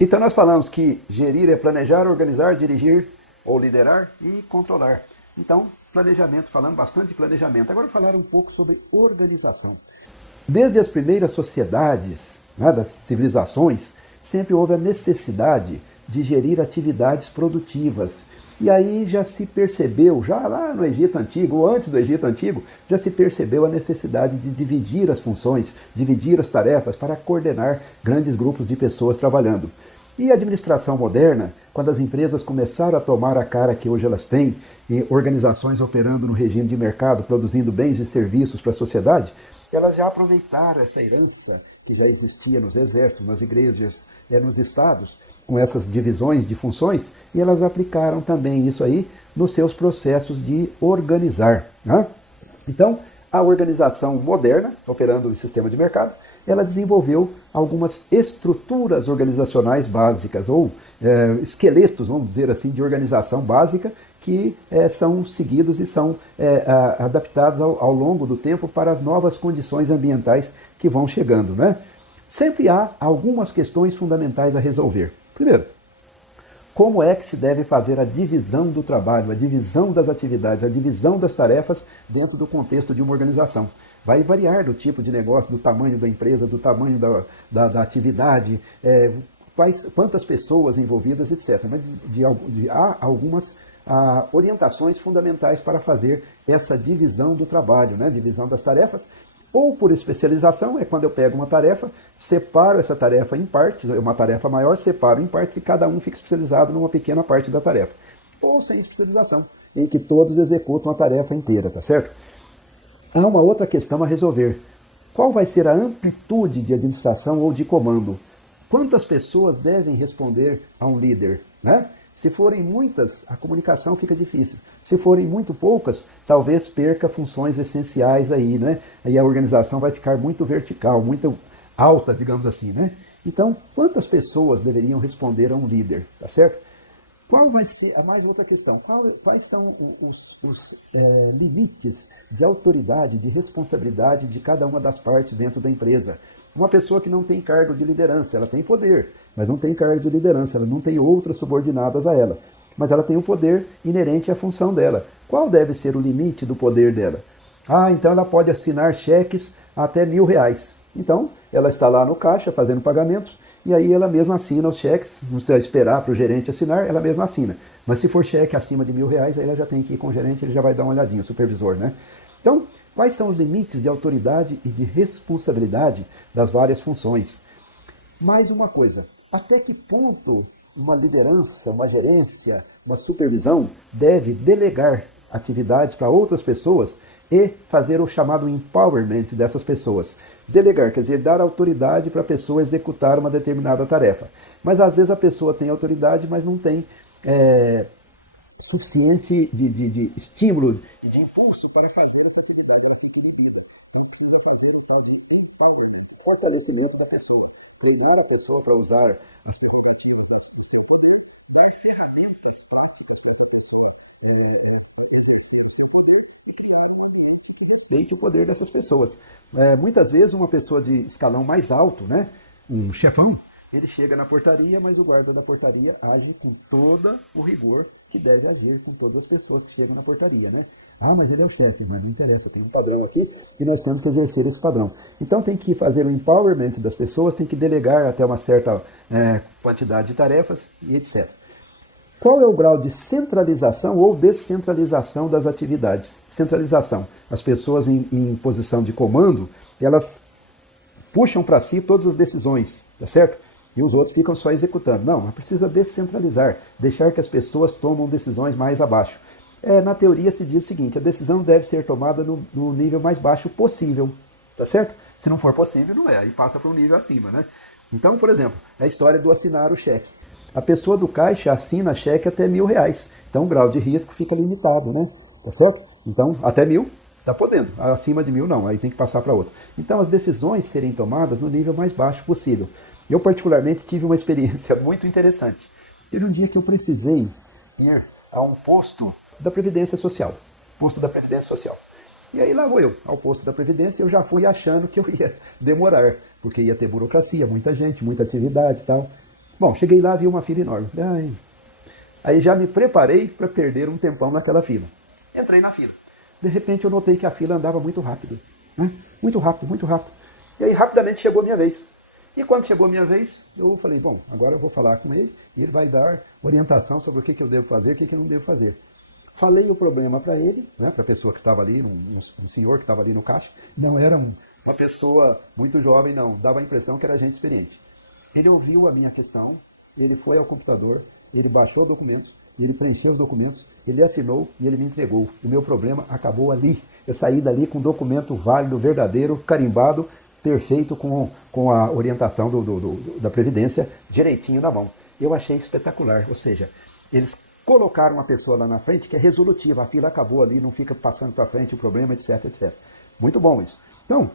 Então nós falamos que gerir é planejar, organizar, dirigir ou liderar e controlar. Então, planejamento, falando bastante de planejamento. Agora falar um pouco sobre organização. Desde as primeiras sociedades, né, das civilizações, sempre houve a necessidade de gerir atividades produtivas. E aí já se percebeu, já lá no Egito Antigo, ou antes do Egito Antigo, já se percebeu a necessidade de dividir as funções, dividir as tarefas para coordenar grandes grupos de pessoas trabalhando. E a administração moderna, quando as empresas começaram a tomar a cara que hoje elas têm, e organizações operando no regime de mercado, produzindo bens e serviços para a sociedade, elas já aproveitaram essa herança que já existia nos exércitos, nas igrejas, nos estados, com essas divisões de funções, e elas aplicaram também isso aí nos seus processos de organizar. Né? Então, a organização moderna, operando o sistema de mercado, ela desenvolveu algumas estruturas organizacionais básicas, ou esqueletos, vamos dizer assim, de organização básica, que são seguidos e são adaptados ao longo do tempo para as novas condições ambientais que vão chegando. Né? Sempre há algumas questões fundamentais a resolver. Primeiro, como é que se deve fazer a divisão do trabalho, a divisão das atividades, a divisão das tarefas dentro do contexto de uma organização? Vai variar do tipo de negócio, do tamanho da empresa, do tamanho da atividade, quantas pessoas envolvidas, etc. Mas há algumas orientações fundamentais para fazer essa divisão do trabalho, né? Divisão das tarefas. Ou por especialização, é quando eu pego uma tarefa, separo essa tarefa em partes, uma tarefa maior, separo em partes e cada um fica especializado numa pequena parte da tarefa. Ou sem especialização, em que todos executam a tarefa inteira, tá certo? Há uma outra questão a resolver. Qual vai ser a amplitude de administração ou de comando? Quantas pessoas devem responder a um líder, né? Se forem muitas, a comunicação fica difícil. Se forem muito poucas, talvez perca funções essenciais aí, né? Aí a organização vai ficar muito vertical, muito alta, digamos assim, né? Então, quantas pessoas deveriam responder a um líder, tá certo? Qual vai ser, mais outra questão, quais são os limites de autoridade, de responsabilidade de cada uma das partes dentro da empresa? Uma pessoa que não tem cargo de liderança, ela tem poder, mas não tem cargo de liderança, ela não tem outras subordinadas a ela, mas ela tem o poder inerente à função dela. Qual deve ser o limite do poder dela? Então ela pode assinar cheques até R$1.000. Então, ela está lá no caixa fazendo pagamentos, e aí ela mesma assina os cheques, não precisa esperar para o gerente assinar, ela mesma assina. Mas se for cheque acima de R$1.000, aí ela já tem que ir com o gerente, ele já vai dar uma olhadinha, o supervisor, né? Então, quais são os limites de autoridade e de responsabilidade das várias funções? Mais uma coisa, até que ponto uma liderança, uma gerência, uma supervisão deve delegar atividades para outras pessoas e fazer o chamado empowerment dessas pessoas. Delegar, quer dizer, dar autoridade para a pessoa executar uma determinada tarefa. Mas às vezes a pessoa tem autoridade, mas não tem suficiente de estímulo, de impulso para fazer essa atividade. Fortalecimento da pessoa. Treinar a pessoa para usar os dar ferramentas o poder dessas pessoas. Muitas vezes uma pessoa de escalão mais alto, né, um chefão, ele chega na portaria, mas o guarda da portaria age com todo o rigor que deve agir com todas as pessoas que chegam na portaria, né? Mas ele é o chefe, mas não interessa, tem um padrão aqui e nós temos que exercer esse padrão. Então tem que fazer o empowerment das pessoas, tem que delegar até uma certa quantidade de tarefas e etc. Qual é o grau de centralização ou descentralização das atividades? Centralização. As pessoas em posição de comando, elas puxam para si todas as decisões, tá certo? E os outros ficam só executando. Não, precisa descentralizar, deixar que as pessoas tomem decisões mais abaixo. Na teoria se diz o seguinte, a decisão deve ser tomada no nível mais baixo possível, tá certo? Se não for possível, não é, aí passa para um nível acima, né? Então, por exemplo, a história do assinar o cheque. A pessoa do caixa assina cheque até R$1.000. Então o grau de risco fica limitado, né? Tá certo? Então, até 1.000, tá podendo. Acima de 1.000 não, aí tem que passar para outro. Então as decisões serem tomadas no nível mais baixo possível. Eu particularmente tive uma experiência muito interessante. Teve um dia que eu precisei ir a um posto da Previdência Social. Posto da Previdência Social. E aí lá vou eu, ao posto da Previdência, eu já fui achando que eu ia demorar, porque ia ter burocracia, muita gente, muita atividade e tal. Bom, cheguei lá, vi uma fila enorme. Ai. Aí já me preparei para perder um tempão naquela fila. Entrei na fila. De repente eu notei que a fila andava muito rápido. Né? Muito rápido, muito rápido. E aí rapidamente chegou a minha vez. E quando chegou a minha vez, eu falei, bom, agora eu vou falar com ele e ele vai dar orientação sobre o que eu devo fazer e o que eu não devo fazer. Falei o problema para ele, né, para a pessoa que estava ali, um senhor que estava ali no caixa. Não era uma pessoa muito jovem, não. Dava a impressão que era gente experiente. Ele ouviu a minha questão, ele foi ao computador, ele baixou documentos, ele preencheu os documentos, ele assinou e ele me entregou. O meu problema acabou ali. Eu saí dali com um documento válido, verdadeiro, carimbado, perfeito, com a orientação da Previdência direitinho na mão. Eu achei espetacular. Ou seja, eles colocaram uma pessoa lá na frente que é resolutiva. A fila acabou ali, não fica passando para frente o problema, etc, etc. Muito bom isso. Então,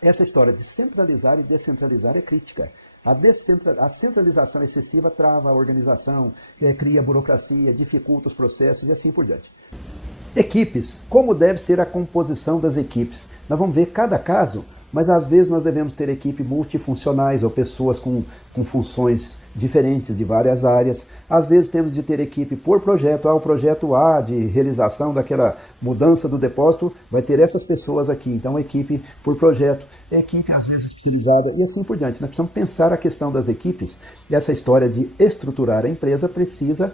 essa história de centralizar e descentralizar é crítica. A centralização excessiva trava a organização, cria burocracia, dificulta os processos e assim por diante. Equipes. Como deve ser a composição das equipes? Nós vamos ver cada caso, mas às vezes nós devemos ter equipe multifuncionais ou pessoas com funções diferentes de várias áreas. Às vezes temos de ter equipe por projeto. O projeto A de realização daquela mudança do depósito vai ter essas pessoas aqui. Então, equipe por projeto. Equipe às vezes especializada e assim por diante. Nós precisamos pensar a questão das equipes e essa história de estruturar a empresa precisa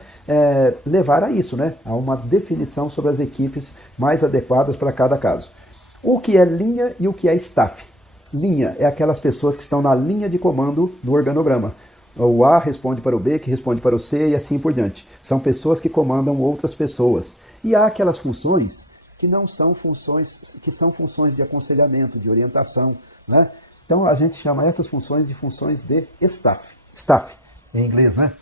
levar a isso, né? A uma definição sobre as equipes mais adequadas para cada caso. O que é linha e o que é staff? Linha é aquelas pessoas que estão na linha de comando do organograma. O A responde para o B, que responde para o C e assim por diante. São pessoas que comandam outras pessoas. E há aquelas funções que não são funções, que são funções de aconselhamento, de orientação, né? Então a gente chama essas funções de funções de staff. Staff, em inglês, né?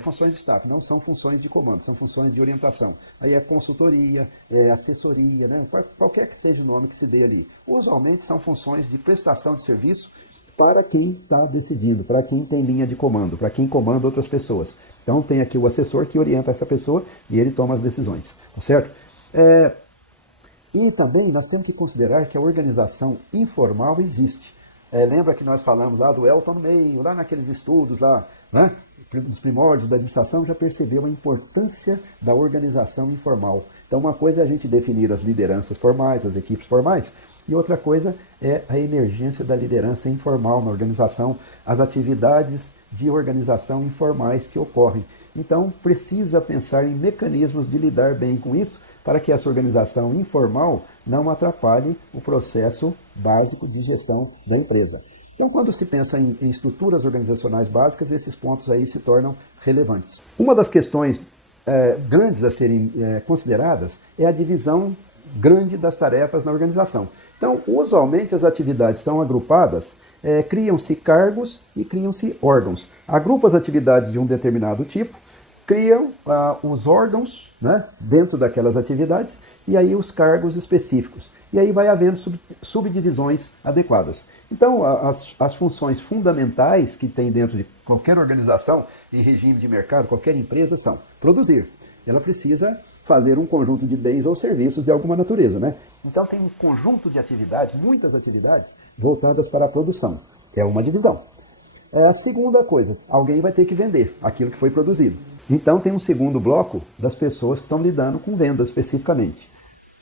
Funções de staff, não são funções de comando, são funções de orientação. Aí é consultoria, assessoria, né? Qualquer que seja o nome que se dê ali. Usualmente são funções de prestação de serviço para quem está decidindo, para quem tem linha de comando, para quem comanda outras pessoas. Então tem aqui o assessor que orienta essa pessoa e ele toma as decisões, tá certo? E também nós temos que considerar que a organização informal existe. Lembra que nós falamos lá do Elton no meio, lá naqueles estudos lá, né? Nos primórdios da administração, já percebeu a importância da organização informal. Então, uma coisa é a gente definir as lideranças formais, as equipes formais, e outra coisa é a emergência da liderança informal na organização, as atividades de organização informais que ocorrem. Então, precisa pensar em mecanismos de lidar bem com isso, para que essa organização informal não atrapalhe o processo básico de gestão da empresa. Então, quando se pensa em estruturas organizacionais básicas, esses pontos aí se tornam relevantes. Uma das questões grandes a serem consideradas é a divisão grande das tarefas na organização. Então, usualmente as atividades são agrupadas, criam-se cargos e criam-se órgãos. Agrupa as atividades de um determinado tipo, criam os órgãos, né, dentro daquelas atividades e aí os cargos específicos. E aí vai havendo subdivisões adequadas. Então, as funções fundamentais que tem dentro de qualquer organização em regime de mercado, qualquer empresa, são produzir. Ela precisa fazer um conjunto de bens ou serviços de alguma natureza, né? Então, tem um conjunto de atividades, muitas atividades, voltadas para a produção. É uma divisão. A segunda coisa, alguém vai ter que vender aquilo que foi produzido. Então, tem um segundo bloco das pessoas que estão lidando com vendas especificamente.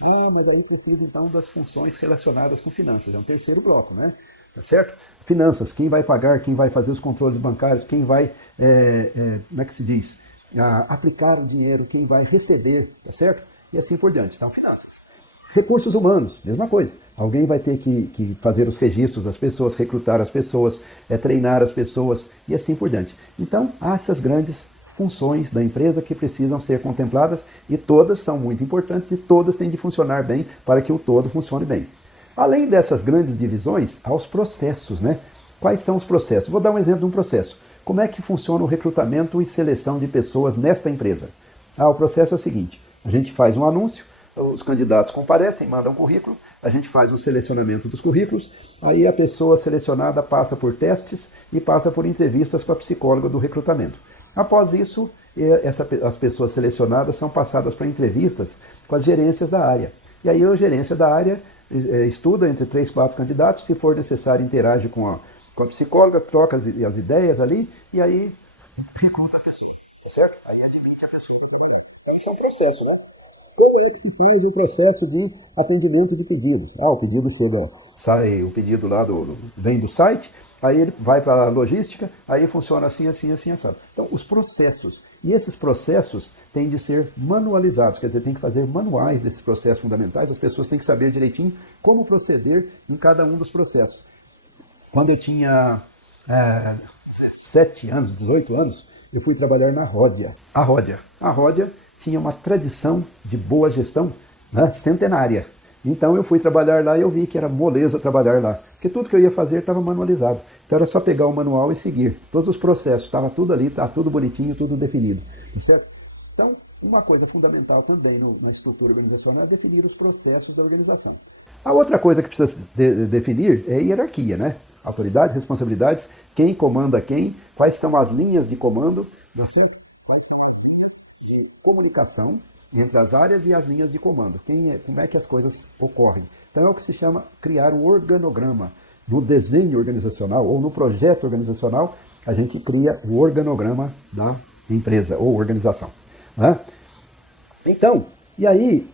Mas aí precisa, então, das funções relacionadas com finanças. É um terceiro bloco, né? Tá certo? Finanças, quem vai pagar, quem vai fazer os controles bancários, quem vai, como é que se diz? Aplicar o dinheiro, quem vai receber, tá certo? E assim por diante. Então, finanças. Recursos humanos, mesma coisa. Alguém vai ter que fazer os registros das pessoas, recrutar as pessoas, treinar as pessoas e assim por diante. Então, há essas grandes funções da empresa que precisam ser contempladas e todas são muito importantes e todas têm de funcionar bem para que o todo funcione bem. Além dessas grandes divisões, há os processos, né? Quais são os processos? Vou dar um exemplo de um processo. Como é que funciona o recrutamento e seleção de pessoas nesta empresa? O processo é o seguinte, a gente faz um anúncio, os candidatos comparecem, mandam um currículo, a gente faz um selecionamento dos currículos, aí a pessoa selecionada passa por testes e passa por entrevistas com a psicóloga do recrutamento. Após isso, as pessoas selecionadas são passadas para entrevistas com as gerências da área. E aí a gerência da área estuda entre 3, 4 candidatos, se for necessário interage com a psicóloga, troca as ideias ali, e aí recruta a pessoa, tá certo? Aí admite a pessoa. Esse é um processo, né? Como é que faz o processo de atendimento de pedido? O pedido chega, sai o pedido lá vem do site, aí ele vai para a logística, aí funciona assim, assim, assim, assado. Então, os processos. E esses processos têm de ser manualizados, quer dizer, tem que fazer manuais desses processos fundamentais, as pessoas têm que saber direitinho como proceder em cada um dos processos. Quando eu tinha 17 anos, 18 anos, eu fui trabalhar na Ródia. A Ródia tinha uma tradição de boa gestão, né, centenária. Então eu fui trabalhar lá e eu vi que era moleza trabalhar lá. Porque tudo que eu ia fazer estava manualizado. Então era só pegar o manual e seguir. Todos os processos, estava tudo ali, estava tudo bonitinho, tudo definido. Certo? Então, uma coisa fundamental também na estrutura organizacional é definir os processos da organização. A outra coisa que precisa definir é a hierarquia, né? Autoridades, responsabilidades, quem comanda quem, quais são as linhas de comando, quais são as linhas de comunicação entre as áreas e as linhas de comando. Como é que as coisas ocorrem. Então é o que se chama criar um organograma. No desenho organizacional ou no projeto organizacional, a gente cria o organograma da empresa ou organização. Né? Então, e aí,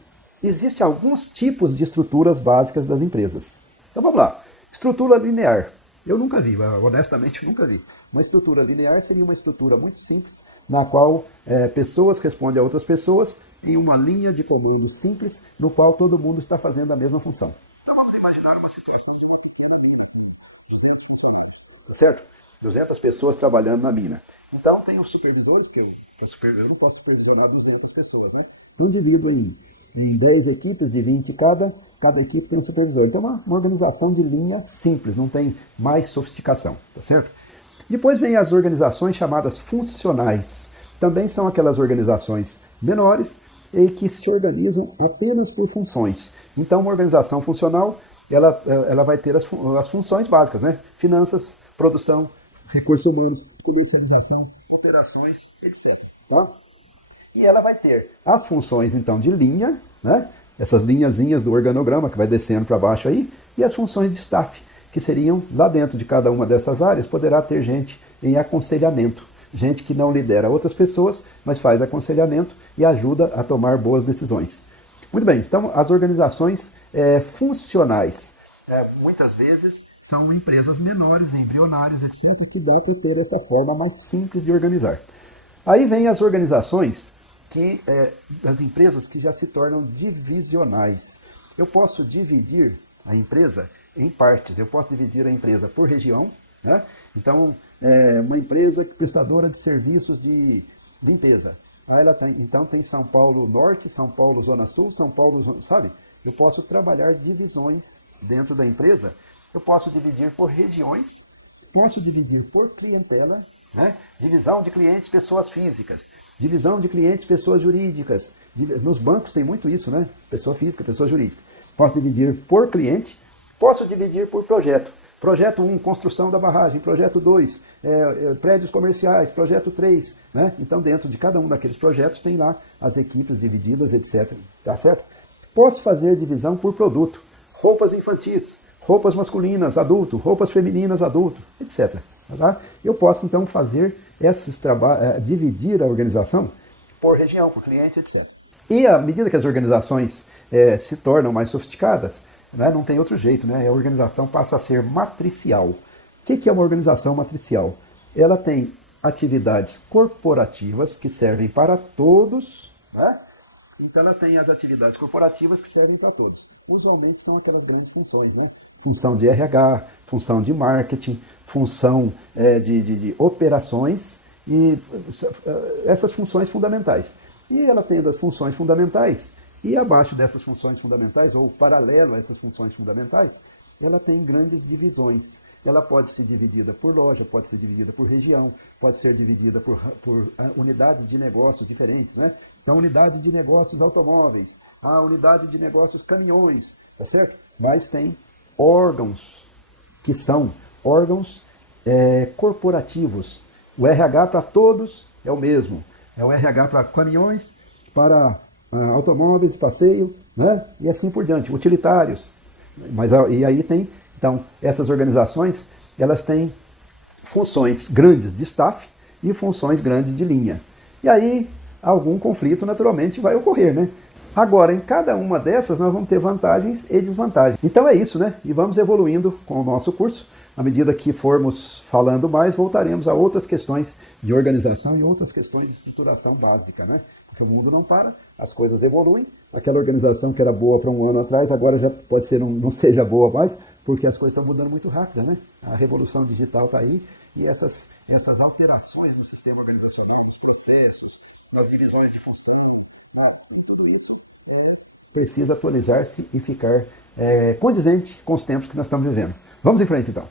existem alguns tipos de estruturas básicas das empresas. Então vamos lá. Estrutura linear. Eu nunca vi, honestamente nunca vi. Uma estrutura linear seria uma estrutura muito simples, na qual pessoas respondem a outras pessoas em uma linha de comando simples, no qual todo mundo está fazendo a mesma função. Então vamos imaginar uma situação de uma mina, 200 funcionários, tá certo? 200 pessoas trabalhando na mina. Então tem um supervisor, porque eu não posso supervisionar 200 pessoas, né? Então divido em 10 equipes de 20 cada equipe tem um supervisor. Então é uma organização de linha simples, não tem mais sofisticação, tá certo? Depois vem as organizações chamadas funcionais. Também são aquelas organizações menores e que se organizam apenas por funções. Então uma organização funcional, ela vai ter as funções básicas, né? Finanças, produção, recursos humanos, comercialização, operações, etc. Tá? E ela vai ter as funções, então, de linha, né? Essas linhazinhas do organograma que vai descendo para baixo aí, e as funções de staff, que seriam lá dentro de cada uma dessas áreas, poderá ter gente em aconselhamento. Gente que não lidera outras pessoas, mas faz aconselhamento e ajuda a tomar boas decisões. Muito bem, então as organizações funcionais, muitas vezes são empresas menores, embrionárias, etc., que dá para ter essa forma mais simples de organizar. Aí vem as organizações das empresas que já se tornam divisionais. Eu posso dividir a empresa em partes, eu posso dividir a empresa por região, né? Então, uma empresa prestadora de serviços de limpeza. Aí então tem São Paulo Norte, São Paulo Zona Sul, São Paulo, sabe? Eu posso trabalhar divisões dentro da empresa, eu posso dividir por regiões, posso dividir por clientela, né? Divisão de clientes, pessoas físicas, divisão de clientes, pessoas jurídicas. Nos bancos tem muito isso, né? Pessoa física, pessoa jurídica. Posso dividir por cliente, posso dividir por projeto. Projeto 1, construção da barragem. Projeto 2, prédios comerciais. Projeto 3, né? Então, dentro de cada um daqueles projetos, tem lá as equipes divididas, etc. Tá certo? Posso fazer divisão por produto. Roupas infantis, roupas masculinas, adulto, roupas femininas, adulto, etc. Tá? Eu posso, então, fazer esses trabalhos, dividir a organização por região, por cliente, etc. E à medida que as organizações se tornam mais sofisticadas, né, não tem outro jeito, né? A organização passa a ser matricial. O que é uma organização matricial? Ela tem atividades corporativas que servem para todos, né? Então ela tem as atividades corporativas que servem para todos. Usualmente são aquelas grandes funções, né? Função de RH, função de marketing, função de operações e essas funções fundamentais. E ela tendo as funções fundamentais, e abaixo dessas funções fundamentais, ou paralelo a essas funções fundamentais, ela tem grandes divisões. Ela pode ser dividida por loja, pode ser dividida por região, pode ser dividida por unidades de negócios diferentes, né? Então, unidade de negócios automóveis, a unidade de negócios caminhões, tá certo? Mas tem órgãos, que são órgãos corporativos. O RH para todos é o mesmo. É o RH para caminhões, para automóveis de passeio, né? E assim por diante, utilitários. E aí tem, então, essas organizações, elas têm funções grandes de staff e funções grandes de linha. E aí, algum conflito naturalmente vai ocorrer, né? Agora, em cada uma dessas, nós vamos ter vantagens e desvantagens. Então é isso, né? E vamos evoluindo com o nosso curso. À medida que formos falando mais, voltaremos a outras questões de organização e outras questões de estruturação básica, né? Porque o mundo não para, as coisas evoluem. Aquela organização que era boa para um ano atrás, agora já pode ser não seja boa mais, porque as coisas estão mudando muito rápido, né? A revolução digital está aí e essas alterações no sistema organizacional, nos processos, nas divisões de função, precisa atualizar-se e ficar condizente com os tempos que nós estamos vivendo. Vamos em frente, então.